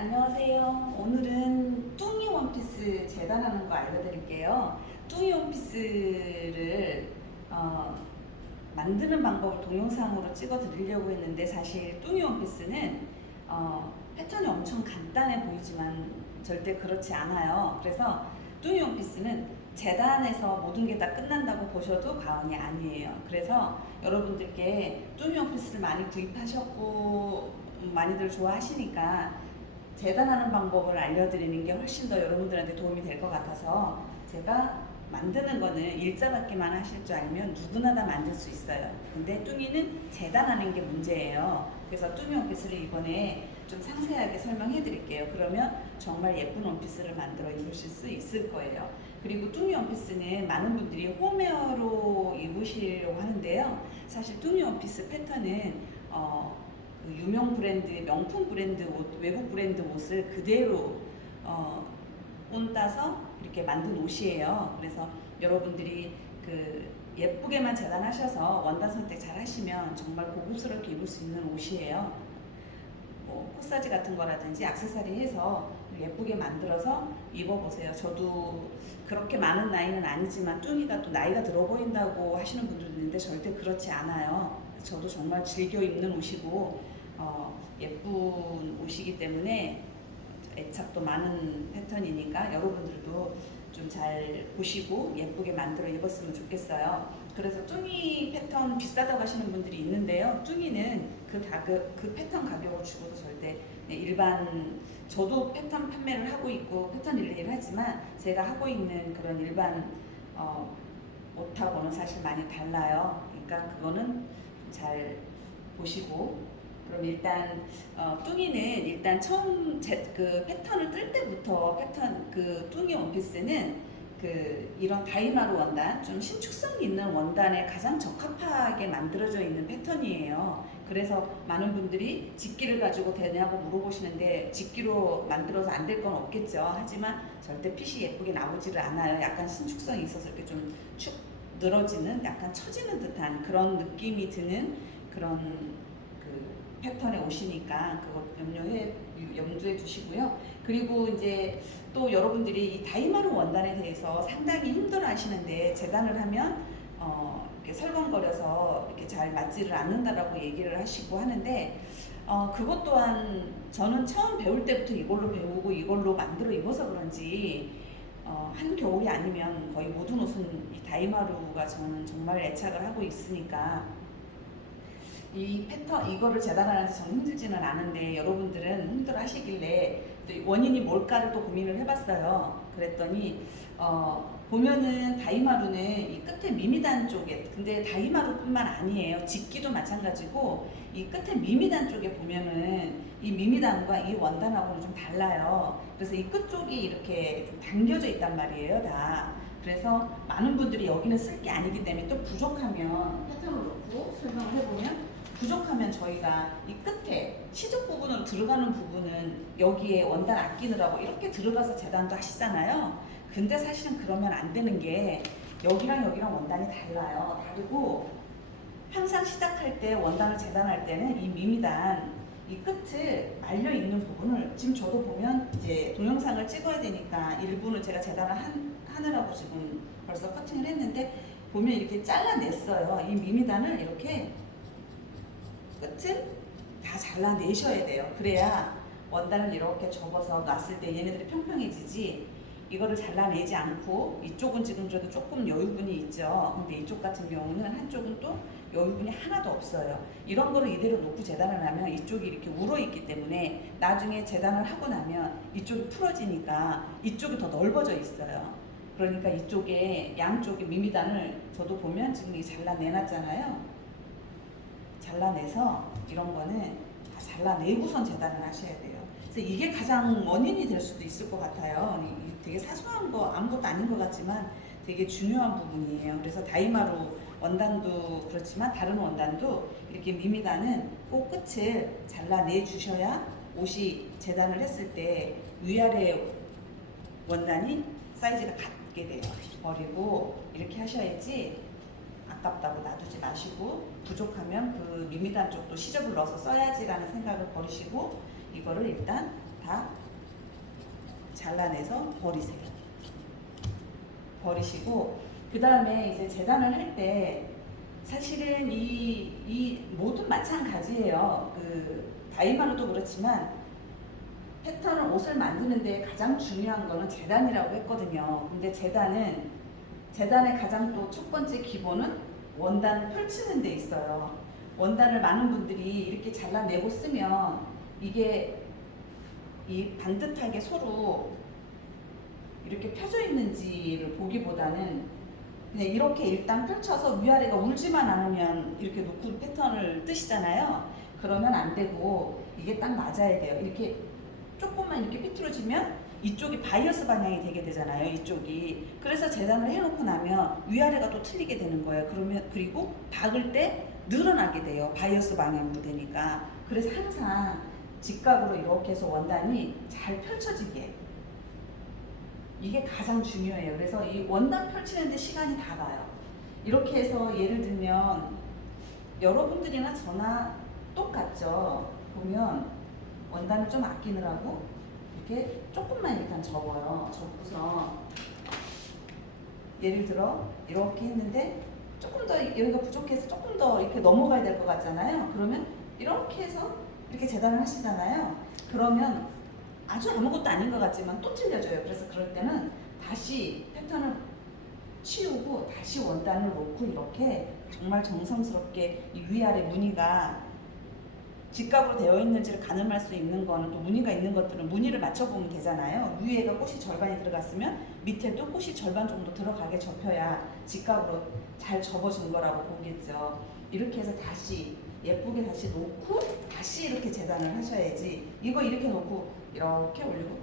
안녕하세요. 오늘은 뚱이 원피스 재단하는 거 알려드릴게요. 뚱이 원피스를 만드는 방법을 동영상으로 찍어 드리려고 했는데, 사실 뚱이 원피스는 패턴이 엄청 간단해 보이지만 절대 그렇지 않아요. 그래서 뚱이 원피스는 재단에서 모든 게 다 끝난다고 보셔도 과언이 아니에요. 그래서 여러분들께 뚱이 원피스를 많이 구입하셨고 많이들 좋아하시니까 재단하는 방법을 알려드리는 게 훨씬 더 여러분들한테 도움이 될 것 같아서, 제가 만드는 거는 일자받기만 하실 줄 알면 누구나 다 만들 수 있어요. 근데 뚱이는 재단하는 게 문제예요. 그래서 뚱이 원피스를 이번에 좀 상세하게 설명해 드릴게요. 그러면 정말 예쁜 원피스를 만들어 입으실 수 있을 거예요. 그리고 뚱이 원피스는 많은 분들이 홈웨어로 입으시려고 하는데요. 사실 뚱이 원피스 패턴은 그 유명 브랜드, 명품 브랜드 옷, 외국 브랜드 옷을 그대로 온따서 이렇게 만든 옷이에요. 그래서 여러분들이 그 예쁘게만 재단하셔서 원단 선택 잘 하시면 정말 고급스럽게 입을 수 있는 옷이에요. 뭐 코사지 같은 거라든지 액세서리 해서 예쁘게 만들어서 입어보세요. 저도 그렇게 많은 나이는 아니지만 뚱이가 또 나이가 들어 보인다고 하시는 분들도 있는데 절대 그렇지 않아요. 저도 정말 즐겨 입는 옷이고 예쁜 옷이기 때문에 애착도 많은 패턴이니까 여러분들도 좀 잘 보시고 예쁘게 만들어 입었으면 좋겠어요. 그래서 뚱이 패턴 비싸다고 하시는 분들이 있는데요. 뚱이는 그 패턴 가격을 주고도 절대 일반, 저도 패턴 판매를 하고 있고 패턴 릴레이를 하지만 제가 하고 있는 그런 일반 옷하고는 사실 많이 달라요. 그러니까 그거는 잘 보시고. 그럼 일단 뚱이는 일단 처음 그 패턴을 뜰 때부터 패턴 그 뚱이 원피스는 그 이런 다이마루 원단, 좀 신축성 있는 원단에 가장 적합하게 만들어져 있는 패턴이에요. 그래서 많은 분들이 직기를 가지고 되냐고 물어보시는데, 직기로 만들어서 안 될 건 없겠죠. 하지만 절대 핏이 예쁘게 나오지를 않아요. 약간 신축성이 있어서 이렇게 좀 축 늘어지는, 약간 처지는 듯한 그런 느낌이 드는 그런 그 패턴의 옷이니까 그거 염두에 두시고요. 그리고 이제 또 여러분들이 이 다이마루 원단에 대해서 상당히 힘들어 하시는데, 재단을 하면 이렇게 설렁거려서 이렇게 잘 맞지를 않는다라고 얘기를 하시고 하는데, 그것 또한 저는 처음 배울 때부터 이걸로 배우고 이걸로 만들어 입어서 그런지 한겨울이 아니면 거의 모든 옷은 이 다이마루가 저는 정말 애착을 하고 있으니까 이 패턴 이거를 재단하는데 저는 힘들지는 않은데 여러분들은 힘들어 하시길래 또 원인이 뭘까를 또 고민을 해봤어요. 그랬더니 보면은 다이마루는 이 끝에 미미단 쪽에, 근데 다이마루뿐만 아니에요. 직기도 마찬가지고 이 끝에 미미단 쪽에 보면은 이 미미단과 이 원단하고는 좀 달라요. 그래서 이 끝쪽이 이렇게 좀 당겨져 있단 말이에요, 다. 그래서 많은 분들이 여기는 쓸 게 아니기 때문에 또 부족하면 패턴을 놓고 설명을 해보면, 부족하면 저희가 이 끝에 시접 부분으로 들어가는 부분은 여기에 원단 아끼느라고 이렇게 들어가서 재단도 하시잖아요. 근데 사실은 그러면 안 되는 게, 여기랑 여기랑 원단이 달라요. 다르고 항상 시작할 때 원단을 재단할 때는 이 미미단, 이 끝을 말려 있는 부분을, 지금 저도 보면 이제 동영상을 찍어야 되니까 일부는 제가 재단을 하느라고 지금 벌써 커팅을 했는데, 보면 이렇게 잘라냈어요. 이 미미단을 이렇게 끝을 다 잘라내셔야 돼요. 그래야 원단을 이렇게 접어서 놨을 때 얘네들이 평평해지지, 이거를 잘라내지 않고 이쪽은 지금 그래도 조금 여유분이 있죠. 근데 이쪽 같은 경우는 한쪽은 또 여유분이 하나도 없어요. 이런 거를 이대로 놓고 재단을 하면 이쪽이 이렇게 울어있기 때문에 나중에 재단을 하고 나면 이쪽이 풀어지니까 이쪽이 더 넓어져 있어요. 그러니까 이쪽에 양쪽에 미미단을 저도 보면 지금 이 잘라내놨잖아요. 잘라내서 이런 거는 다 잘라내고선 재단을 하셔야 돼요. 그래서 이게 가장 원인이 될 수도 있을 것 같아요. 되게 사소한 거, 아무것도 아닌 것 같지만 되게 중요한 부분이에요. 그래서 다이마루 원단도 그렇지만 다른 원단도 이렇게 미미단은 꼭 끝을 잘라내 주셔야 옷이 재단을 했을 때 위아래 원단이 사이즈가 같게 돼요. 버리고 이렇게 하셔야지, 아깝다고 놔두지 마시고 부족하면 그 미미단 쪽도 시접을 넣어서 써야지라는 생각을 버리시고 이거를 일단 다 잘라내서 버리세요. 버리시고 그 다음에 이제 재단을 할 때 사실은 이 모든 마찬가지예요. 그 다이마루도 그렇지만 패턴을 옷을 만드는데 가장 중요한 거는 재단이라고 했거든요. 근데 재단의 가장 또 첫 번째 기본은 원단을 펼치는 데 있어요. 원단을 많은 분들이 이렇게 잘라내고 쓰면 이게 이 반듯하게 서로 이렇게 펴져 있는지를 보기보다는 그냥 이렇게 일단 펼쳐서 위아래가 울지만 않으면 이렇게 놓고 패턴을 뜨시잖아요. 그러면 안 되고 이게 딱 맞아야 돼요. 이렇게 조금만 이렇게 삐뚤어지면 이쪽이 바이어스 방향이 되게 되잖아요. 이쪽이. 그래서 재단을 해놓고 나면 위아래가 또 틀리게 되는 거예요. 그러면 그리고 박을 때 늘어나게 돼요. 바이어스 방향으로 되니까. 그래서 항상 직각으로 이렇게 해서 원단이 잘 펼쳐지게. 이게 가장 중요해요. 그래서 이 원단 펼치는데 시간이 다 가요. 이렇게 해서 예를 들면 여러분들이나 저나 똑같죠. 보면 원단을 좀 아끼느라고 이렇게 조금만 이렇게 접어요. 접고서 예를 들어 이렇게 했는데 조금 더 여기가 부족해서 조금 더 이렇게 넘어가야 될 것 같잖아요. 그러면 이렇게 해서 이렇게 재단을 하시잖아요. 그러면 아주 아무것도 아닌 것 같지만 또 틀려져요. 그래서 그럴 때는 다시 패턴을 치우고 다시 원단을 놓고 이렇게 정말 정성스럽게 이 위아래 무늬가 직각으로 되어 있는지를 가늠할 수 있는 거는 또 무늬가 있는 것들은 무늬를 맞춰보면 되잖아요. 위에가 꽃이 절반이 들어갔으면 밑에도 꽃이 절반 정도 들어가게 접혀야 직각으로 잘 접어진 거라고 보겠죠. 이렇게 해서 다시 예쁘게 다시 놓고 다시 이렇게 재단을 하셔야지 이거 이렇게 놓고 이렇게 올리고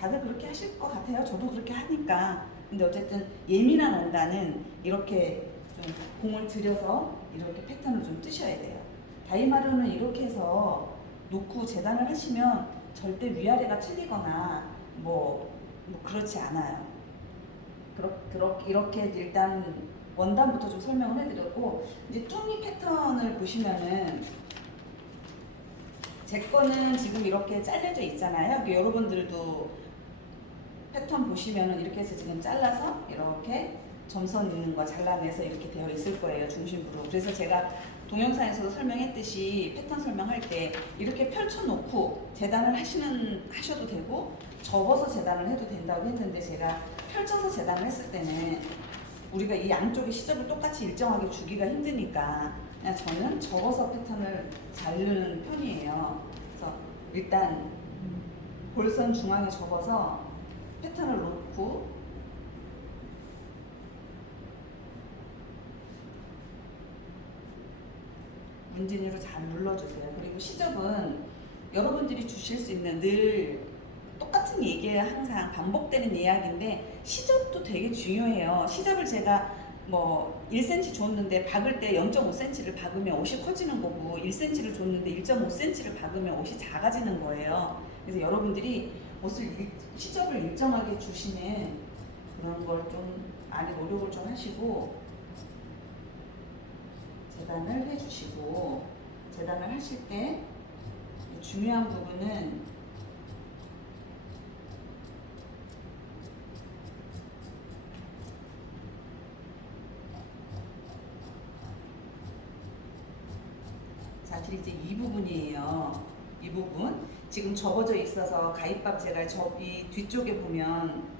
다들 그렇게 하실 것 같아요. 저도 그렇게 하니까. 근데 어쨌든 예민한 원단은 이렇게 좀 공을 들여서 이렇게 패턴을 좀 뜨셔야 돼요. 다이마루는 이렇게 해서 놓고 재단을 하시면 절대 위아래가 틀리거나 뭐 그렇지 않아요. 이렇게 일단 원단부터 좀 설명을 해드렸고 이제 뚱이 패턴을 보시면은 제 거는 지금 이렇게 잘려져 있잖아요. 여러분들도 패턴 보시면은 이렇게 해서 지금 잘라서 이렇게 점선 있는 거 잘라내서 이렇게 되어 있을 거예요. 중심부로. 그래서 제가 동영상에서도 설명했듯이 패턴 설명할 때 이렇게 펼쳐놓고 재단을 하셔도 되고 접어서 재단을 해도 된다고 했는데 제가 펼쳐서 재단을 했을 때는 우리가 이 양쪽의 시접을 똑같이 일정하게 주기가 힘드니까 그냥 저는 접어서 패턴을 자르는 편이에요. 그래서 일단 볼선 중앙에 접어서 패턴을 놓고 문진으로 잘 눌러주세요. 그리고 시접은 여러분들이 주실 수 있는 늘 똑같은 얘기예요. 항상 반복되는 이야기인데 시접도 되게 중요해요. 시접을 제가 뭐 1cm 줬는데 박을 때 0.5cm를 박으면 옷이 커지는 거고 1cm를 줬는데 1.5cm를 박으면 옷이 작아지는 거예요. 그래서 여러분들이 시접을 일정하게 주시는 그런 걸 좀 많이 노력을 좀 하시고 재단을 해주시고 재단을 하실 때 중요한 부분은 자, 이제 이 부분이에요. 이 부분 지금 접어져 있어서 가입밥 제가 이 뒤쪽에 보면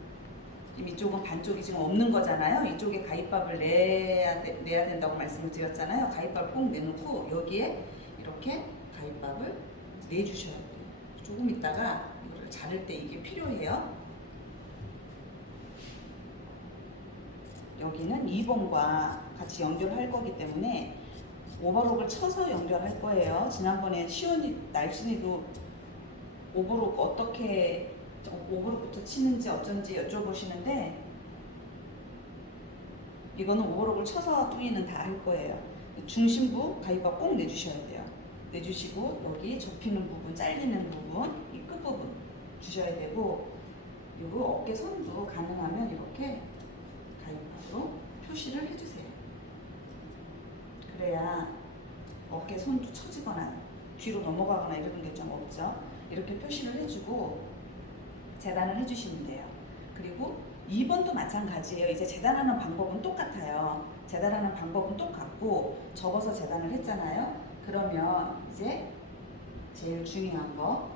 이쪽은 반쪽이 지금 없는 거잖아요. 이쪽에 가입밥을 내야 된다고 말씀을 드렸잖아요. 가입밥을 꼭 내놓고 여기에 이렇게 가입밥을 내주셔야 돼요. 조금 있다가 이거를 자를 때 이게 필요해요. 여기는 2번과 같이 연결할 거기 때문에 오버록을 쳐서 연결할 거예요. 지난번에 날씬이도 오버록 어떻게 오버록부터 치는지 어쩐지 여쭤보시는데 이거는 오버록을 쳐서 뚱이는 다 할 거예요. 중심부 가입밥 꼭 내주셔야 돼요. 내주시고 여기 접히는 부분, 잘리는 부분, 이 끝부분 주셔야 되고 그리고 어깨 선도 가능하면 이렇게 가입밥으로 표시를 해주세요. 그래야 어깨 손도 처지거나 뒤로 넘어가거나 이런 게 좀 없죠. 이렇게 표시를 해주고 재단을 해주시면 돼요. 그리고 2번도 마찬가지예요. 이제 재단하는 방법은 똑같아요. 재단하는 방법은 똑같고 접어서 재단을 했잖아요. 그러면 이제 제일 중요한 거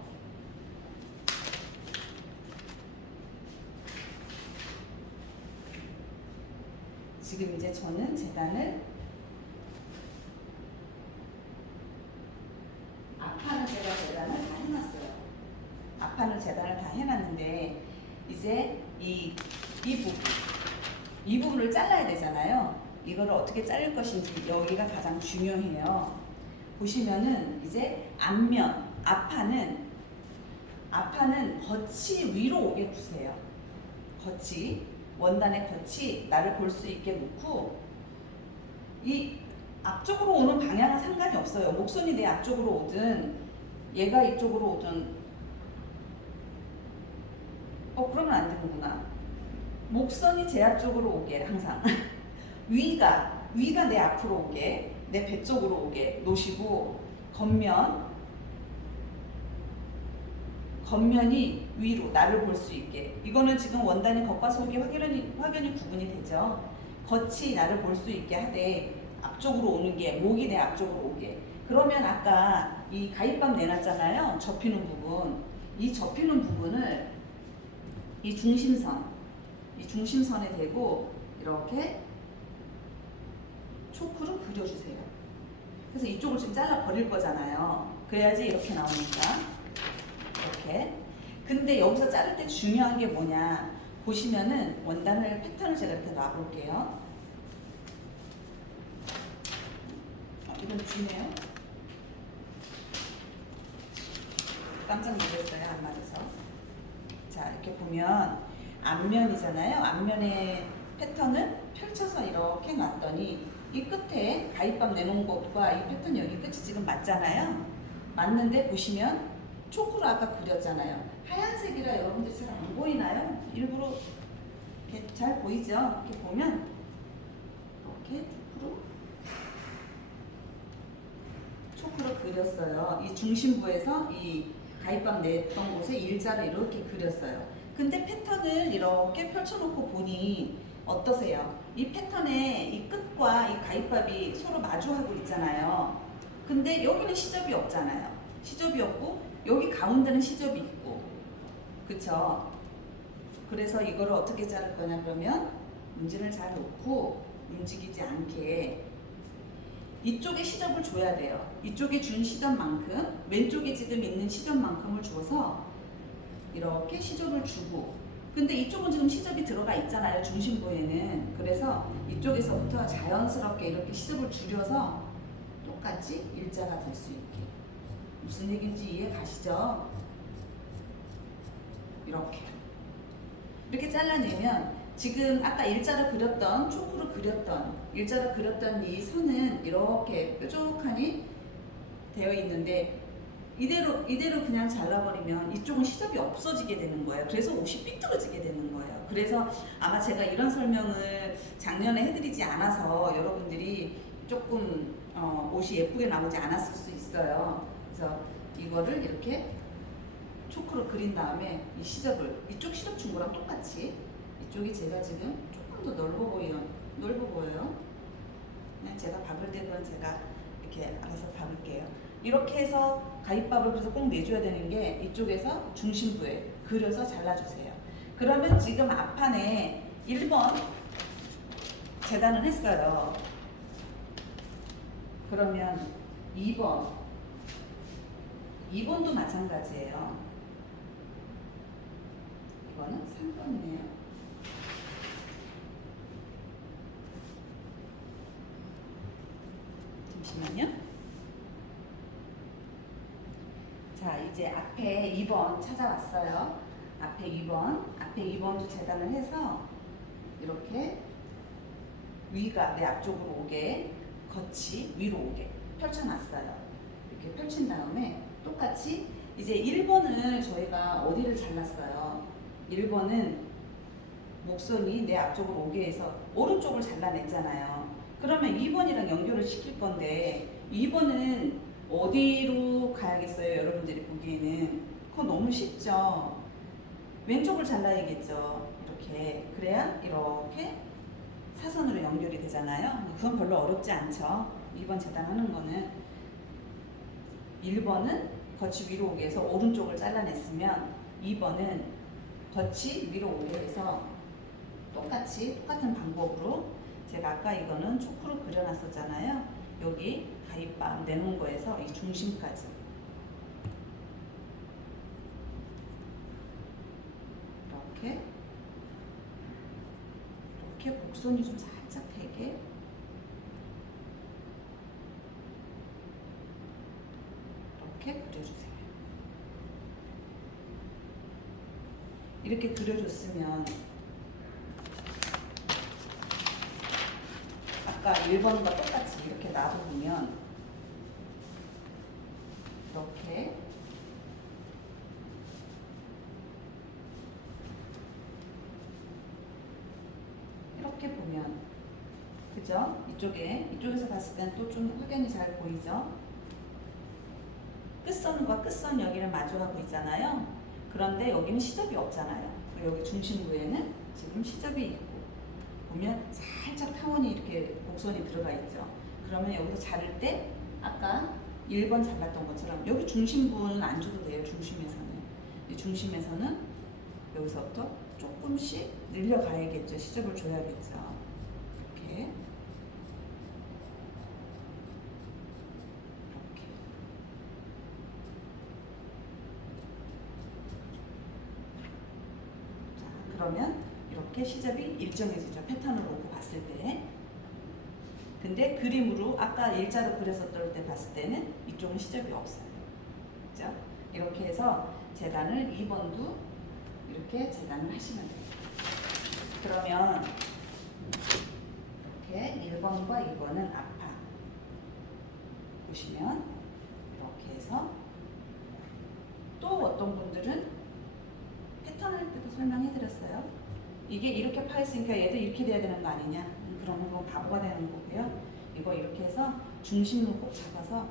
지금 이제 저는 재단을 앞판을 제가 재단을 다 해놨어요. 앞판을 재단을 다 해놨는데 이제 이 부분을 잘라야 되잖아요. 이거를 어떻게 자를 것인지 여기가 가장 중요해요. 보시면은 이제 앞판은 겉이 위로 오게 두세요. 원단의 겉이 나를 볼 수 있게 놓고 이 앞쪽으로 오는 방향은 상관이 없어요. 목선이 내 앞쪽으로 오든 얘가 이쪽으로 오든 그러면 안 되는구나. 목선이 제 앞쪽으로 오게 항상 위가 내 앞으로 오게 내 배 쪽으로 오게 놓으시고 겉면이 위로 나를 볼 수 있게 이거는 지금 원단의 겉과 속이 확연히 구분이 되죠. 겉이 나를 볼 수 있게 하되 앞쪽으로 오는 게 목이 내 앞쪽으로 오게 그러면 아까 이 가입밥 내놨잖아요. 접히는 부분 이 접히는 부분을 이 중심선에 대고 이렇게 초크로 그려주세요. 그래서 이쪽을 지금 잘라 버릴 거잖아요. 그래야지 이렇게 나오니까 이렇게. 근데 여기서 자를 때 중요한 게 뭐냐 보시면은 원단을 패턴을 제가 이렇게 놔볼게요. 이건 주네요. 깜짝 놀랐어요. 안 맞아서. 자 이렇게 보면 앞면이잖아요. 앞면의 패턴을 펼쳐서 이렇게 놨더니 이 끝에 가입밥 내놓은 것과 이 패턴 여기 끝이 지금 맞잖아요. 맞는데 보시면 초크로 아까 그렸잖아요. 하얀색이라 여러분들 잘 안 보이나요? 일부러 이렇게 잘 보이죠? 이렇게 보면 이렇게 초크로 그렸어요. 이 중심부에서 이 가입밥 냈던 곳에 일자를 이렇게 그렸어요. 근데 패턴을 이렇게 펼쳐놓고 보니 어떠세요? 이 패턴의 이 끝과 이 가입밥이 서로 마주하고 있잖아요. 근데 여기는 시접이 없잖아요. 시접이 없고 여기 가운데는 시접이 있고 그쵸? 그래서 이거를 어떻게 자를 거냐 그러면 문진을 잘 놓고 움직이지 않게 이쪽에 시접을 줘야 돼요. 이쪽에 준 시접만큼 왼쪽에 지금 있는 시접만큼을 줘서 이렇게 시접을 주고 근데 이쪽은 지금 시접이 들어가 있잖아요. 중심부에는. 그래서 이쪽에서부터 자연스럽게 이렇게 시접을 줄여서 똑같이 일자가 될 수 있게 무슨 얘기인지 이해 가시죠? 이렇게 잘라내면 지금 아까 일자를 그렸던 초크로 그렸던 일자를 그렸던 이 선은 이렇게 뾰족하니 되어 있는데 이대로 그냥 잘라버리면 이쪽은 시접이 없어지게 되는 거예요. 그래서 옷이 삐뚤어지게 되는 거예요. 그래서 아마 제가 이런 설명을 작년에 해드리지 않아서 여러분들이 조금 옷이 예쁘게 나오지 않았을 수 있어요. 그래서 이거를 이렇게 초크로 그린 다음에 이 시접을 이쪽 시접 준 거랑 똑같이 이쪽이 제가 지금 조금 더 넓어 보여요. 네, 제가 박을 때는 제가 이렇게 알아서 박을게요. 이렇게 해서 가입밥을 그래서 꼭 내줘야 되는 게 이쪽에서 중심부에 그려서 잘라주세요. 그러면 지금 앞판에 1번 재단을 했어요. 그러면 2번도 마찬가지예요. 이거는 3번이네요. 잠시만요. 자, 이제 앞에 2번 찾아왔어요. 앞에 2번도 재단을 해서 이렇게 위가 내 앞쪽으로 오게, 겉이 위로 오게 펼쳐놨어요. 이렇게 펼친 다음에 똑같이 이제 1번을 저희가 어디를 잘랐어요? 1번은 목선이 내 앞쪽으로 오게 해서 오른쪽을 잘라냈잖아요. 그러면 2번이랑 연결을 시킬 건데 2번은 어디로 가야겠어요? 여러분들이 보기에는 그거 너무 쉽죠. 왼쪽을 잘라야겠죠. 이렇게. 그래야 이렇게 사선으로 연결이 되잖아요. 그건 별로 어렵지 않죠. 2번 재단하는 거는 1번은 겉이 위로 오게 해서 오른쪽을 잘라냈으면 2번은 겉이 위로 오게 해서 똑같은 방법으로 제가 아까 이거는 초크로 그려놨었잖아요. 여기 가위바 내놓은 거에서 이 중심까지 이렇게 곡선이 좀 살짝 되게 이렇게 그려주세요. 이렇게 그려줬으면 아까 1번과 똑같이 이렇게 놔두면 이렇게 보면 그죠? 이쪽에서 봤을 때는 또 좀 확연히 잘 보이죠? 끝선과 끝선 여기를 마주하고 있잖아요. 그런데 여기는 시접이 없잖아요. 여기 중심부에는 지금 시접이 있고 보면 살짝 타원이 이렇게 곡선이 들어가 있죠. 그러면 여기서 자를 때 아까 1번 잘랐던 것처럼 여기 중심부는 안 줘도 돼요. 이 중심에서는 여기서부터 조금씩 늘려가야겠죠. 시접을 줘야겠죠. 이렇게 그러면 이렇게 시접이 일정해지죠. 패턴으로 오고 봤을 때. 근데 그림으로 아까 일자로 그렸었을 때 봤을 때는 이쪽은 시접이 없어요. 그죠? 이렇게 해서 재단을 2번도 이렇게 재단을 하시면 돼요. 그러면 이렇게 1번과 2번은 앞판 보시면 이렇게 해서 또 어떤 분들은 패턴 할 때도 설명해드렸어요. 이게 이렇게 파였으니까 얘도 이렇게 돼야 되는 거 아니냐? 그러면 그건 바보가 되는 거고요. 이거 이렇게 해서 중심을 꼭 잡아서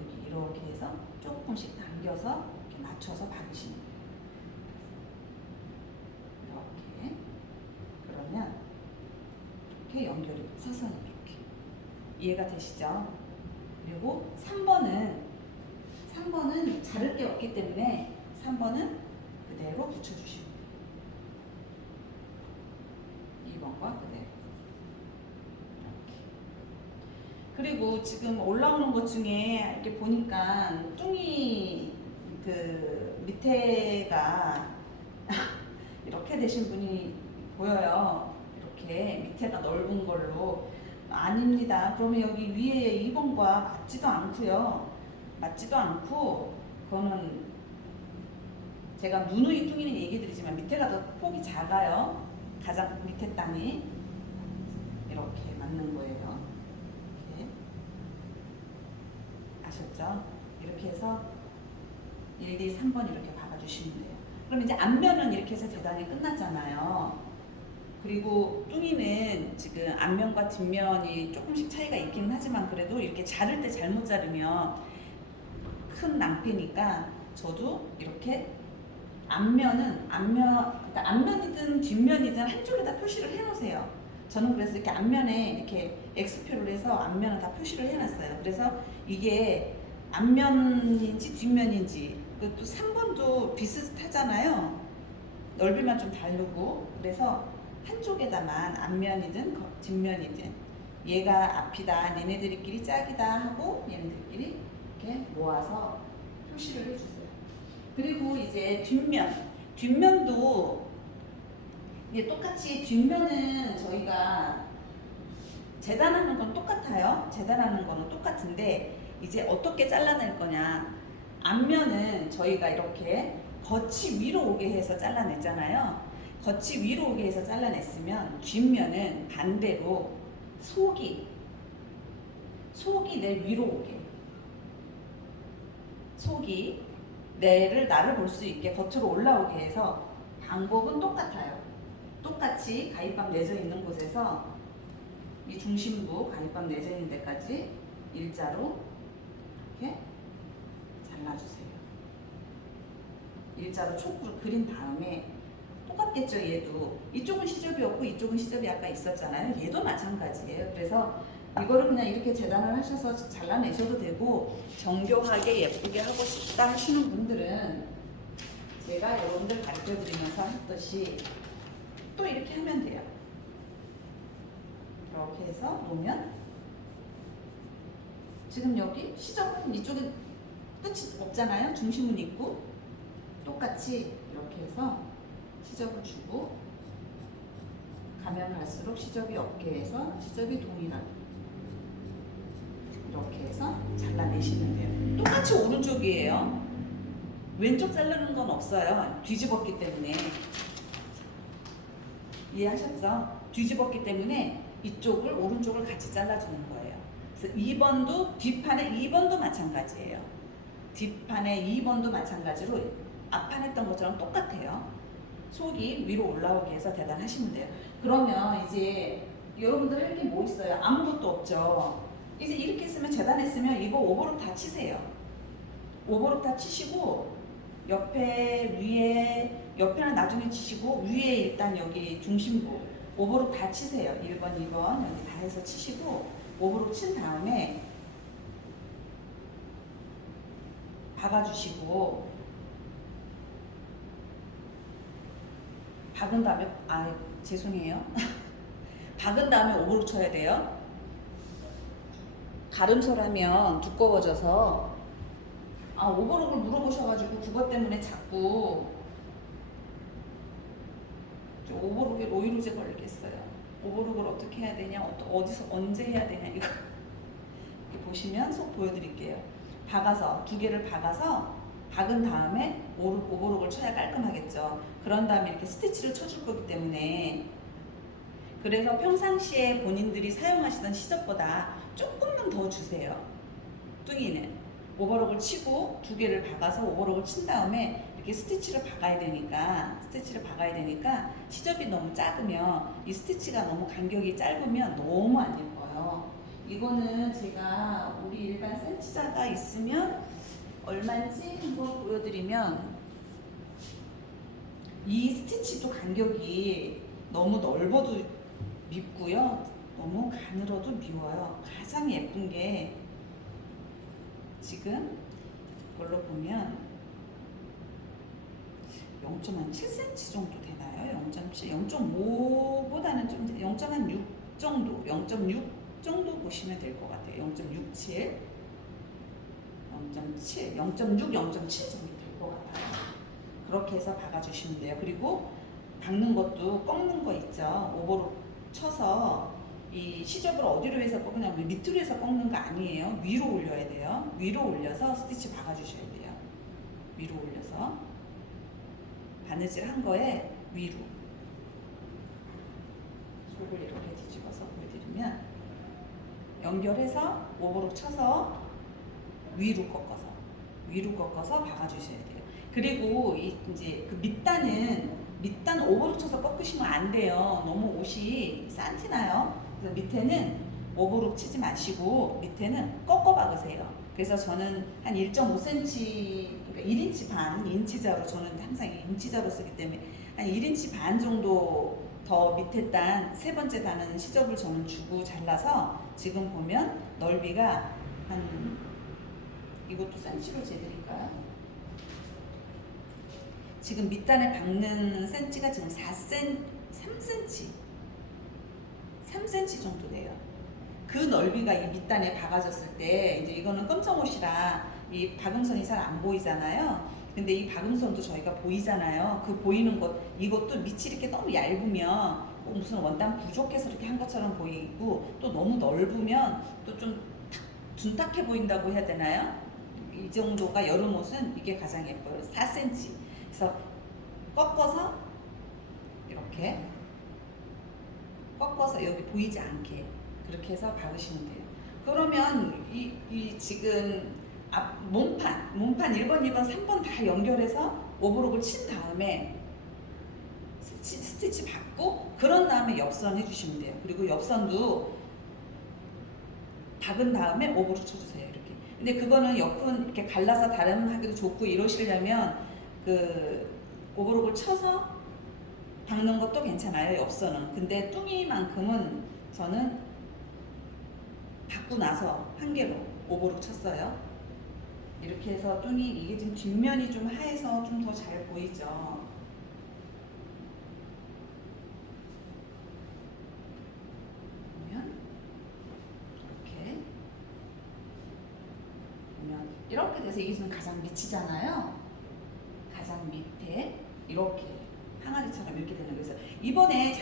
여기 이렇게 해서 조금씩 당겨서 이렇게 맞춰서 박으시는 거예요. 이렇게 그러면 이렇게 연결이 서서히 이렇게 이해가 되시죠? 그리고 3번은 자를 게 없기 때문에 3번은 그대로 붙여주시면 돼요. 2번과 그대로 이렇게. 그리고 지금 올라오는 것 중에 이렇게 보니까 뚱이 그 밑에가 이렇게 되신 분이 보여요. 이렇게 밑에가 넓은 걸로. 아닙니다. 그러면 여기 위에 2번과 맞지도 않고 그거는 제가 누누이 뚱이는 얘기 드리지만 밑에가 더 폭이 작아요. 가장 밑에 땅이 이렇게 맞는 거예요. 이렇게. 아셨죠? 이렇게 해서 1, 2, 3번 이렇게 박아주시면 돼요. 그럼 이제 앞면은 이렇게 해서 재단이 끝났잖아요. 그리고 뚱이는 지금 앞면과 뒷면이 조금씩 차이가 있기는 하지만 그래도 이렇게 자를 때 잘못 자르면 큰 낭패니까 저도 이렇게 그러니까 앞면이든 뒷면이든 한쪽에다 표시를 해놓으세요. 저는 그래서 이렇게 앞면에 이렇게 X표를 해서 앞면을 다 표시를 해놨어요. 그래서 이게 앞면인지 뒷면인지 또 3번도 비슷하잖아요. 넓이만 좀 다르고 그래서 한쪽에다만 앞면이든 뒷면이든 얘가 앞이다, 얘네들끼리 짝이다 하고 얘네들끼리 이렇게 모아서 표시를 해주세요. 그리고 이제 뒷면도 이게 똑같이 뒷면은 저희가 재단하는 건 똑같아요. 재단하는 거는 똑같은데 이제 어떻게 잘라낼 거냐. 앞면은 저희가 이렇게 겉이 위로 오게 해서 잘라냈잖아요. 겉이 위로 오게 해서 잘라냈으면 뒷면은 반대로 속이 내 위로 오게 속이 나를 볼 수 있게 겉으로 올라오게 해서 방법은 똑같아요. 똑같이 가위밥 내져 있는 곳에서 이 중심부 가위밥 내져 있는 데까지 일자로 이렇게 잘라주세요. 일자로 촉구를 그린 다음에 똑같겠죠. 얘도 이쪽은 시접이 없고 이쪽은 시접이 아까 있었잖아요. 얘도 마찬가지예요. 그래서 이거를 그냥 이렇게 재단을 하셔서 잘라내셔도 되고, 정교하게 예쁘게 하고 싶다 하시는 분들은 제가 여러분들 가르쳐 드리면서 했듯이 또 이렇게 하면 돼요. 이렇게 해서 놓으면 지금 여기 시접은 이쪽에 끝이 없잖아요. 중심은 있고, 똑같이 이렇게 해서 시접을 주고 가면 갈수록 시접이 없게 해서 시접이 동일하게 이렇게 해서 잘라내시면 돼요. 똑같이 오른쪽이에요. 왼쪽 자르는 건 없어요. 뒤집었기 때문에. 이해하셨죠? 뒤집었기 때문에 이쪽을 오른쪽을 같이 잘라주는 거예요. 그래서 2번도 뒷판에 2번도 마찬가지예요. 뒷판에 2번도 마찬가지로 앞판 했던 것처럼 똑같아요. 속이 위로 올라오게 해서 대단하시면 돼요. 그러면 이제 여러분들 할 게 뭐 있어요? 아무것도 없죠. 이제 이렇게 쓰면 재단했으면 이거 오버룩 다 치세요. 오버룩 다 치시고 옆에 위에 옆에는 나중에 치시고 위에 일단 여기 중심부 오버룩 다 치세요. 1번, 2번 여기 다 해서 치시고 오버룩 친 다음에 박아주시고 박은 다음에 죄송해요. 박은 다음에 오버룩 쳐야 돼요. 가름소라면 두꺼워져서 오버룩을 물어보셔가지고 그것 때문에 자꾸 오버룩에 로이로제 걸리겠어요. 오버룩을 어떻게 해야 되냐, 어디서 언제 해야 되냐 이거 이렇게 보시면 속 보여드릴게요. 박아서 두 개를 박아서 박은 다음에 오버룩을 쳐야 깔끔하겠죠. 그런 다음에 이렇게 스티치를 쳐줄 거기 때문에, 그래서 평상시에 본인들이 사용하시던 시접보다 조금만 더 주세요. 뚱이는 오버룩을 치고 두 개를 박아서 오버룩을 친 다음에 이렇게 스티치를 박아야 되니까 시접이 너무 작으면 이 스티치가 너무 간격이 짧으면 너무 안 예뻐요. 이거는 제가 우리 일반 센치자가 있으면 얼마인지 한번 보여드리면, 이 스티치도 간격이 너무 넓어도 밉고요, 너무 가늘어도 미워요. 가장 예쁜 게 지금 이걸로 보면 0.7cm 정도 되나요? 0.7, 0.5보다는 좀 0.6 정도, 0.6 정도 보시면 될 것 같아요. 0.67, 0.7, 0.6, 0.7 정도 될 것 같아요. 그렇게 해서 박아주시면 돼요. 그리고 박는 것도 꺾는 거 있죠. 오버룩 쳐서 이 시접을 어디로 해서 꺾냐면 밑으로 해서 꺾는 거 아니에요. 위로 올려야 돼요. 위로 올려서 스티치 박아주셔야 돼요. 위로 올려서 바느질 한 거에 위로 속을 이렇게 뒤집어서 보여드리면 연결해서 오버룩 쳐서 위로 꺾어서 박아주셔야 돼요. 그리고 이제 그 밑단 오버룩 쳐서 꺾으시면 안 돼요. 너무 옷이 싼티나요. 그래서 밑에는 오버룩 치지 마시고 밑에는 꺾어 박으세요. 그래서 저는 한 1.5cm, 그러니까 1인치 반, 인치자로 저는 항상 인치자로 쓰기 때문에 한 1인치 반 정도 더 밑에 단, 세 번째 단은 시접을 저는 주고 잘라서 지금 보면 넓이가 한, 이것도 센치로 재드릴까요? 지금 밑단에 박는 센치가 지금 3cm 정도 돼요. 그 넓이가 이 밑단에 박아졌을 때, 이제 이거는 검정옷이라 이 박음선이 잘 안 보이잖아요. 근데 이 박음선도 저희가 보이잖아요. 그 보이는 것, 이것도 밑이 이렇게 너무 얇으면 무슨 원단 부족해서 이렇게 한 것처럼 보이고, 또 너무 넓으면 또 좀 둔탁해 보인다고 해야 되나요? 이 정도가 여름 옷은 이게 가장 예뻐요. 4cm. 그래서 꺾어서 이렇게 꺾어서 여기 보이지 않게 그렇게 해서 박으시면 돼요. 그러면 이 지금 앞 몸판 1번, 2번, 3번 다 연결해서 오버록을 친 다음에 스티치 받고 그런 다음에 옆선 해주시면 돼요. 그리고 옆선도 박은 다음에 오버록 쳐주세요. 이렇게. 근데 그거는 옆은 이렇게 갈라서 다름하기도 좋고 이러시려면 그 오버록을 쳐서 박는 것도 괜찮아요. 엽서는. 근데 뚱이만큼은 저는 박고 나서 한 개로 오버록 쳤어요. 이렇게 해서 뚱이 이게 지금 뒷면이 좀 하얘서 좀 더 잘 보이죠. 보면 이렇게 돼서 이게 지금 가장 밑이잖아요. 가장 밑에 이렇게 항아리처럼 이렇게 되는 거예요. 그래서 이번에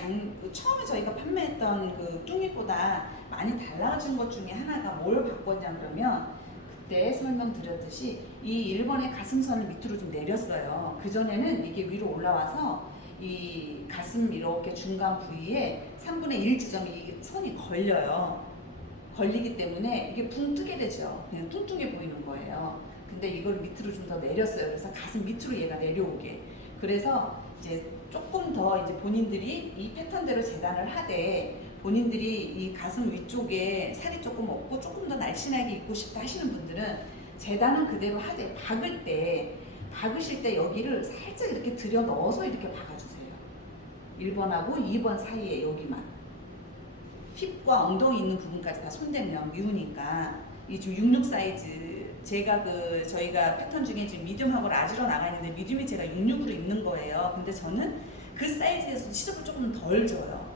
처음에 저희가 판매했던 그 뚱이보다 많이 달라진 것 중에 하나가 뭘 바꿨냐 그러면 그때 설명드렸듯이 이 1번의 가슴선을 밑으로 좀 내렸어요. 그전에는 이게 위로 올라와서 이 가슴 이렇게 중간 부위에 3분의 1 지점이 이 선이 걸려요. 걸리기 때문에 이게 붕 뜨게 되죠. 그냥 뚱뚱해 보이는 거예요. 근데 이걸 밑으로 좀 더 내렸어요. 그래서 가슴 밑으로 얘가 내려오게. 그래서 이제 조금 더 이제 본인들이 이 패턴대로 재단을 하되 본인들이 이 가슴 위쪽에 살이 조금 없고 조금 더 날씬하게 입고 싶다 하시는 분들은 재단은 그대로 하되 박으실 때 여기를 살짝 이렇게 들여 넣어서 이렇게 박아주세요. 1번하고 2번 사이에 여기만. 힙과 엉덩이 있는 부분까지 다 손대면 미우니까 이 지금 66 사이즈 제가 저희가 패턴 중에 지금 미디움하고 라지로 나가 있는데 미디움이 제가 66으로 입는 거예요. 근데 저는 그 사이즈에서 시접을 조금 덜 줘요.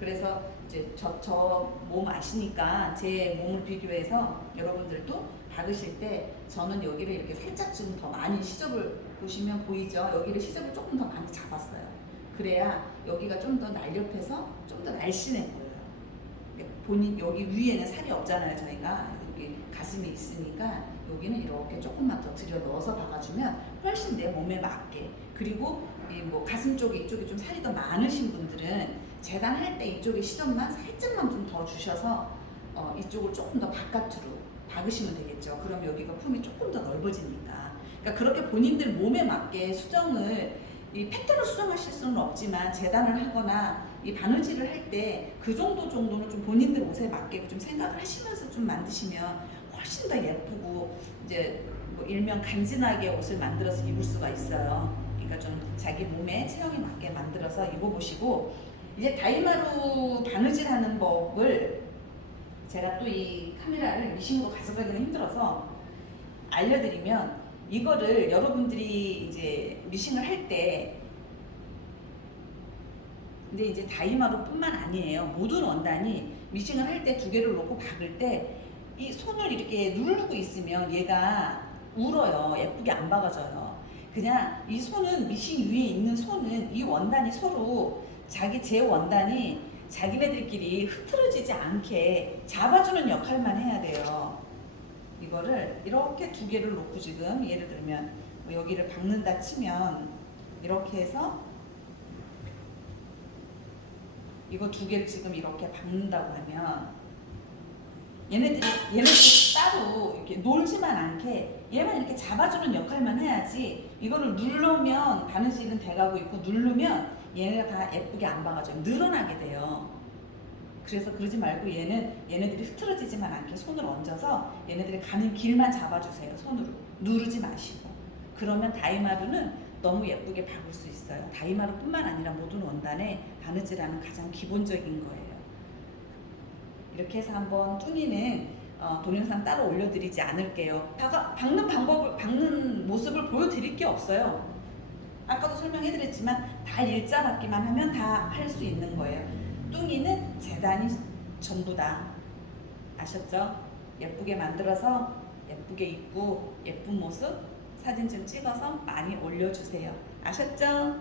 그래서 이제 저 몸 아시니까 제 몸을 비교해서 여러분들도 박으실 때 저는 여기를 이렇게 살짝 좀 더 많이 시접을 보시면 보이죠? 여기를 시접을 조금 더 많이 잡았어요. 그래야 여기가 좀 더 날렵해서 좀 더 날씬해 보여요. 본인 여기 위에는 살이 없잖아요. 저희가 여기 가슴이 있으니까 여기는 이렇게 조금만 더 들여 넣어서 박아주면 훨씬 내 몸에 맞게. 그리고 이 뭐 가슴 쪽에 이쪽에 좀 살이 더 많으신 분들은 재단할 때 이쪽에 시접만 살짝만 좀 더 주셔서 이쪽을 조금 더 바깥으로 박으시면 되겠죠. 그럼 여기가 품이 조금 더 넓어지니까. 그러니까 그렇게 본인들 몸에 맞게 수정을 이 패턴을 수정하실 수는 없지만 재단을 하거나 이 바느질을 할 때 그 정도는 좀 본인들 옷에 맞게 좀 생각을 하시면서 좀 만드시면 훨씬 더 예쁘고 이제 뭐 일명 간지나게 옷을 만들어서 입을 수가 있어요. 그러니까 좀 자기 몸에 체형에 맞게 만들어서 입어보시고 이제 다이마루 바느질하는 법을 제가 또 이 카메라를 미싱으로 가져가기는 힘들어서 알려드리면 이거를 여러분들이 이제 미싱을 할 때 근데 이제 다이마루뿐만 아니에요. 모든 원단이 미싱을 할 때 두 개를 놓고 박을 때 이 손을 이렇게 누르고 있으면 얘가 울어요. 예쁘게 안 박아져요. 그냥 이 손은 미싱 위에 있는 손은 이 원단이 서로 제 원단이 자기네들끼리 흐트러지지 않게 잡아주는 역할만 해야 돼요. 이거를 이렇게 두 개를 놓고 지금 예를 들면 뭐 여기를 박는다 치면 이렇게 해서 이거 두 개를 지금 이렇게 박는다고 하면 얘네들이 따로 이렇게 놀지만 않게 얘만 이렇게 잡아주는 역할만 해야지 이거를 누르면 바느질은 돼가고 있고 누르면 얘네가 다 예쁘게 안 박아져요. 늘어나게 돼요. 그래서 그러지 말고 얘네들이 흐트러지지만 않게 손을 얹어서 얘네들이 가는 길만 잡아주세요. 손으로 누르지 마시고. 그러면 다이마루는 너무 예쁘게 박을 수 있어요. 다이마루뿐만 아니라 모든 원단에 바느질하는 가장 기본적인 거예요. 이렇게 해서 한번 뚱이는 동영상 따로 올려드리지 않을게요. 박는 모습을 보여드릴 게 없어요. 아까도 설명해드렸지만 다 일자 박기만 하면 다 할 수 있는 거예요. 뚱이는 재단이 전부다. 아셨죠? 예쁘게 만들어서 예쁘게 입고 예쁜 모습 사진 좀 찍어서 많이 올려주세요. 아셨죠?